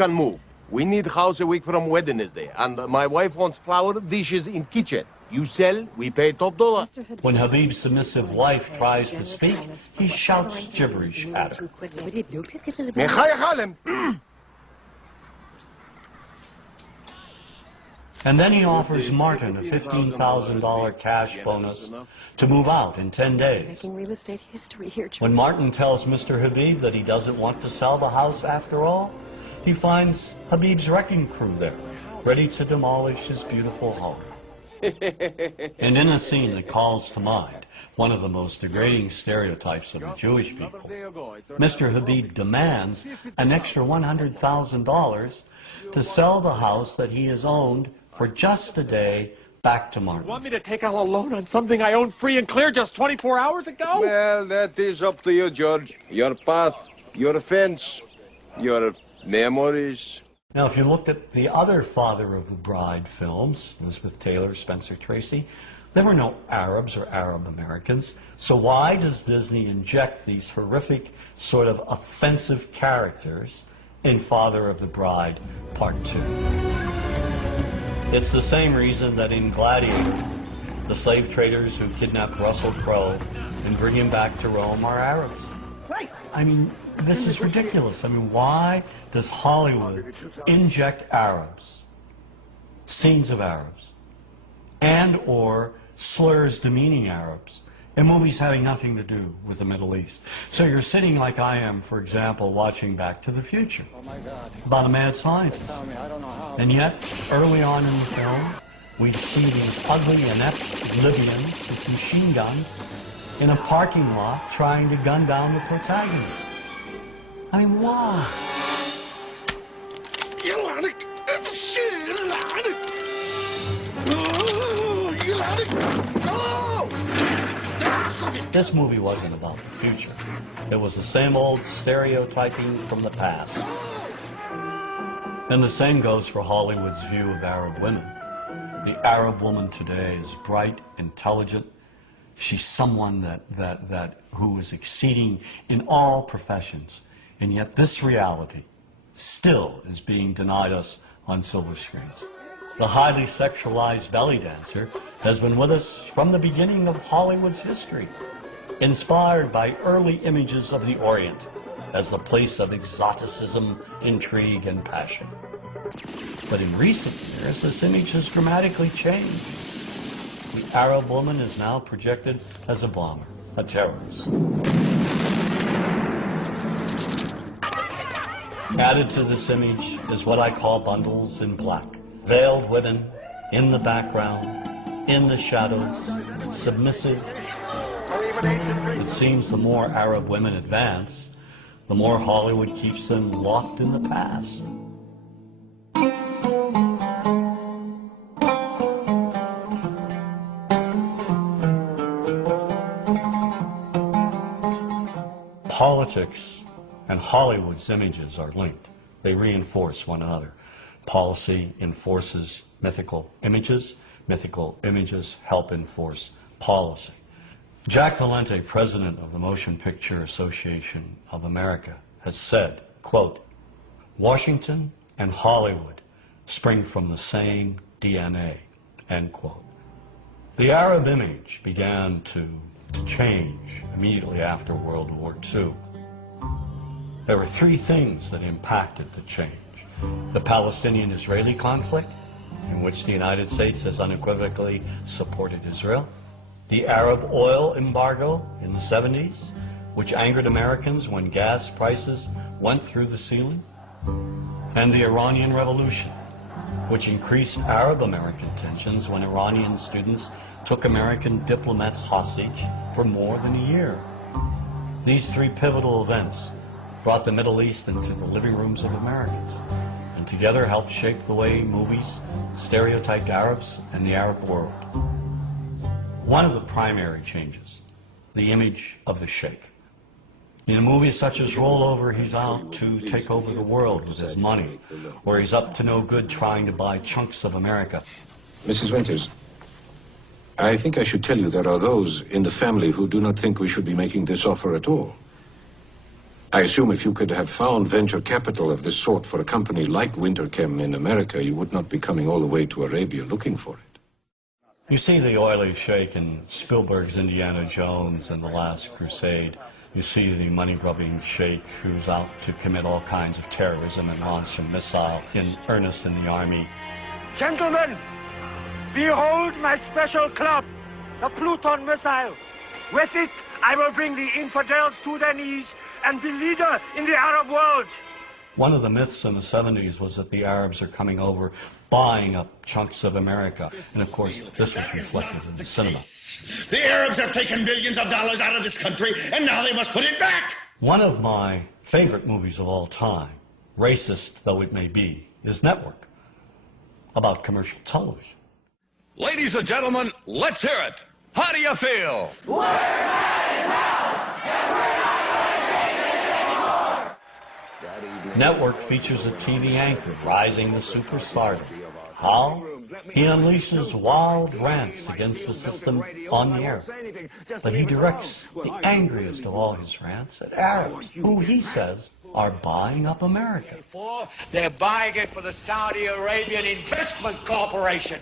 can move. We need house a week from Wednesday, and my wife wants flour dishes in kitchen. You sell, we pay top dollar. When Habib's submissive wife tries to speak, he shouts gibberish at her. And then he offers Martin a $15,000 cash bonus to move out in 10 days. When Martin tells Mr. Habib that he doesn't want to sell the house after all, he finds Habib's wrecking crew there, ready to demolish his beautiful home. And in a scene that calls to mind one of the most degrading stereotypes of the Jewish people, Mr. Habib demands an extra $100,000 to sell the house that he has owned for just a day back to Martin. You want me to take out a loan on something I owned free and clear just 24 hours ago? Well, that is up to you, George. Your path, your fence, your memories. Now, if you looked at the other Father of the Bride films, Elizabeth Taylor, Spencer Tracy, there were no Arabs or Arab Americans. So why does Disney inject these horrific, sort of offensive characters in Father of the Bride Part 2? It's the same reason that in Gladiator, the slave traders who kidnapped Russell Crowe and bring him back to Rome are Arabs. I mean, this is ridiculous. I mean, why does Hollywood inject Arabs, scenes of Arabs, and or slurs demeaning Arabs in movies having nothing to do with the Middle East? So you're sitting like I am, for example, watching Back to the Future about a mad scientist. And yet, early on in the film, we see these ugly, inept Libyans with machine guns in a parking lot trying to gun down the protagonist. I mean, why? This movie wasn't about the future. It was the same old stereotyping from the past. And the same goes for Hollywood's view of Arab women. The Arab woman today is bright, intelligent. She's someone who is exceeding in all professions. And yet this reality still is being denied us on silver screens. The highly sexualized belly dancer has been with us from the beginning of Hollywood's history, inspired by early images of the Orient as the place of exoticism, intrigue, and passion. But in recent years, this image has dramatically changed. The Arab woman is now projected as a bomber, a terrorist. Added to this image is what I call bundles in black. Veiled women in the background, in the shadows, submissive. It seems the more Arab women advance, the more Hollywood keeps them locked in the past. Politics and Hollywood's images are linked. They reinforce one another. Policy enforces mythical images help enforce policy. Jack Valente, president of the Motion Picture Association of America, has said, quote, "Washington and Hollywood spring from the same DNA," end quote. The Arab image began to change immediately after World War II. There were three things that impacted the change. The Palestinian-Israeli conflict, in which the United States has unequivocally supported Israel. The Arab oil embargo in the 70s, which angered Americans when gas prices went through the ceiling. And the Iranian Revolution, which increased Arab-American tensions when Iranian students took American diplomats hostage for more than a year. These three pivotal events brought the Middle East into the living rooms of Americans, and together helped shape the way movies stereotyped Arabs and the Arab world. One of the primary changes, the image of the sheikh. In a movie such as Rollover, he's out to take over the world with his money, or he's up to no good trying to buy chunks of America. Mrs. Winters, I think I should tell you there are those in the family who do not think we should be making this offer at all. I assume if you could have found venture capital of this sort for a company like Winterchem in America, you would not be coming all the way to Arabia looking for it. You see the oily sheik in Spielberg's Indiana Jones and The Last Crusade. You see the money-grubbing sheik who's out to commit all kinds of terrorism and launch a missile in earnest in the army. Gentlemen, behold my special club, the Pluton missile. With it, I will bring the infidels to their knees and be leader in the Arab world. One of the myths in the 70s was that the Arabs are coming over, buying up chunks of America. And of course, this was reflected in the cinema. The Arabs have taken billions of dollars out of this country, and now they must put it back. One of my favorite movies of all time, racist though it may be, is Network, about commercial television. Ladies and gentlemen, let's hear it. How do you feel? Network features a TV anchor rising to superstardom. How? He unleashes wild rants against the system on the air. But he directs the angriest of all his rants at Arabs, who he says are buying up America. They're buying it for the Saudi Arabian Investment Corporation.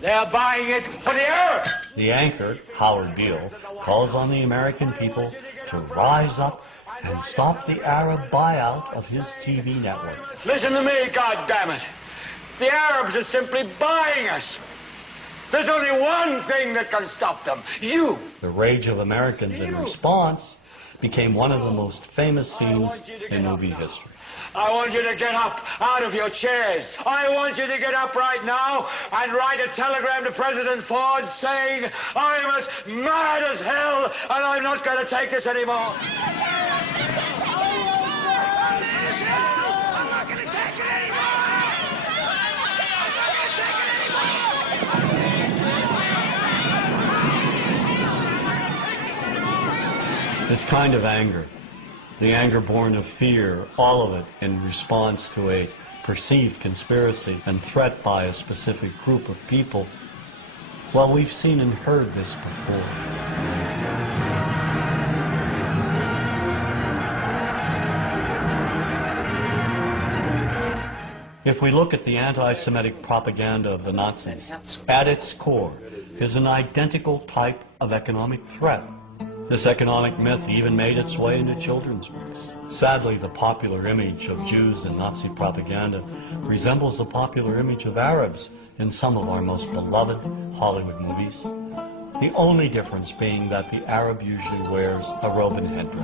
They're buying it for the Arabs. The anchor, Howard Beale, calls on the American people to rise up and stop the Arab buyout of his TV network. Listen to me, goddammit. The Arabs are simply buying us. There's only one thing that can stop them. You. The rage of Americans in response became one of the most famous scenes in movie history. I want you to get up out of your chairs. I want you to get up right now and write a telegram to President Ford saying, I'm as mad as hell and I'm not going to take this anymore. This kind of anger, the anger born of fear, all of it in response to a perceived conspiracy and threat by a specific group of people, well, we've seen and heard this before. If we look at the anti-Semitic propaganda of the Nazis, at its core is an identical type of economic threat. This economic myth even made its way into children's books. Sadly, the popular image of Jews in Nazi propaganda resembles the popular image of Arabs in some of our most beloved Hollywood movies. The only difference being that the Arab usually wears a robe and headdress.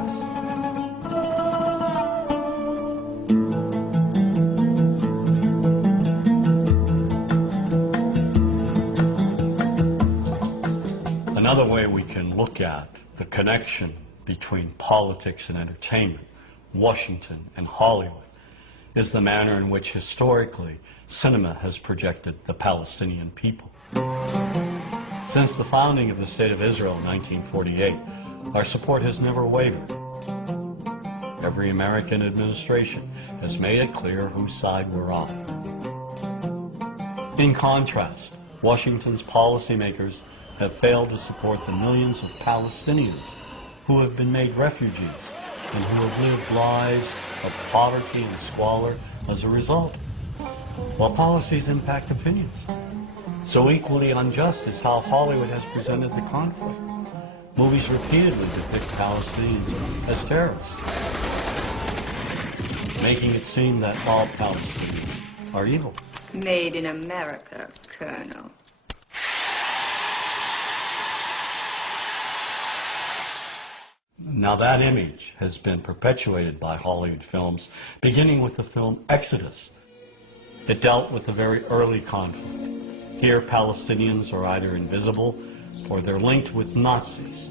Another way we can look at the connection between politics and entertainment, Washington and Hollywood, is the manner in which historically cinema has projected the Palestinian people. Since the founding of the State of Israel in 1948, our support has never wavered. Every American administration has made it clear whose side we're on. In contrast, Washington's policymakers have failed to support the millions of Palestinians who have been made refugees and who have lived lives of poverty and squalor as a result, while policies impact opinions. So equally unjust is how Hollywood has presented the conflict. Movies repeatedly depict Palestinians as terrorists, making it seem that all Palestinians are evil. Made in America, Colonel. Now that image has been perpetuated by Hollywood films, beginning with the film Exodus. It dealt with the very early conflict. Here, Palestinians are either invisible or they're linked with Nazis,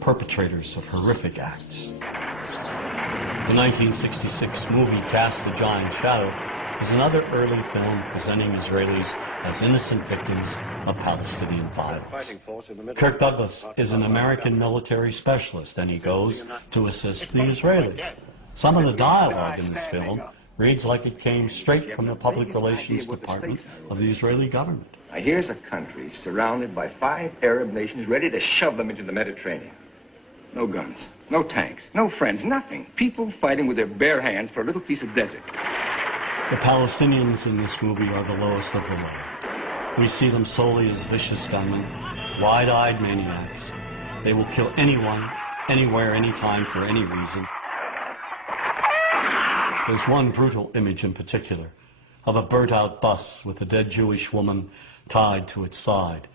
perpetrators of horrific acts. The 1966 movie Cast a Giant Shadow is another early film presenting Israelis as innocent victims of Palestinian violence. Kirk Douglas is an American military specialist, and he goes to assist the Israelis. Some of the dialogue in this film reads like it came straight from the public relations department of the Israeli government. Now, here's a country surrounded by 5 Arab nations ready to shove them into the Mediterranean. No guns, no tanks, no friends, nothing. People fighting with their bare hands for a little piece of desert. The Palestinians in this movie are the lowest of the low. We see them solely as vicious gunmen, wide-eyed maniacs. They will kill anyone, anywhere, anytime, for any reason. There's one brutal image in particular of a burnt-out bus with a dead Jewish woman tied to its side.